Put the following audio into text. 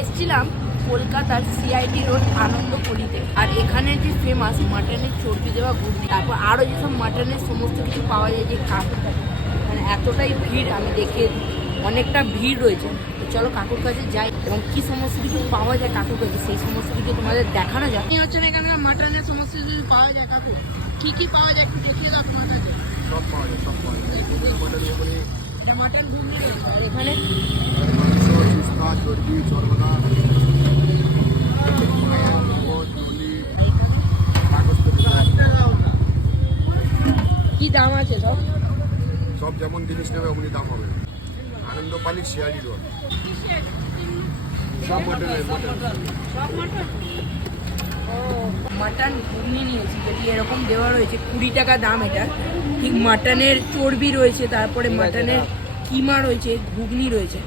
এসছিলাম কলকাতার CIT road আনন্দপুরীতে, আর এখানে যে ফেমাস মাটনের চর্বি দেওয়া ঘুগনি, তারপর আরও যেসব মাটনের সমস্ত কিছু পাওয়া যায়, যে কাকুর কাছে মানে এতটাই ভিড়, আমি দেখে অনেকটা ভিড় রয়েছে। তো চলো কাকুর কাছে যাই এবং কি সমস্ত কিছু পাওয়া যায় কাকুর কাছে সেই সমস্ত কিছু তোমাদের দেখানো যায়। এই হচ্ছে না এখানকার মাটনের সমস্ত কিছু পাওয়া যায়। কাকু কি কি পাওয়া যায় একটু দেখিয়ে দাও তোমার কাছে। সব পাওয়া যায়, সব পাওয়া যায়। মটন ঘুগনি, এটা মাটন ঘুগনি রয়েছে, আর এখানে মাংস, ফুচকা, চর্বি, চরবনা, মায়া, মদ, মুলি, কাগজ কি দাম আছে সব? সব যেমন জিনিস নেবে অমনি দাম হবে। আনন্দপালি শিয়ালি রোড, সব মটনের মটন। মাটন ঘুগনি নিয়েছি, যেটি এরকম দেওয়া রয়েছে 20 টাকা দাম। এটা ঠিক মাটনের চর্বি রয়েছে, তারপরে মাটনের কিমা রয়েছে, ঘুগনি রয়েছে।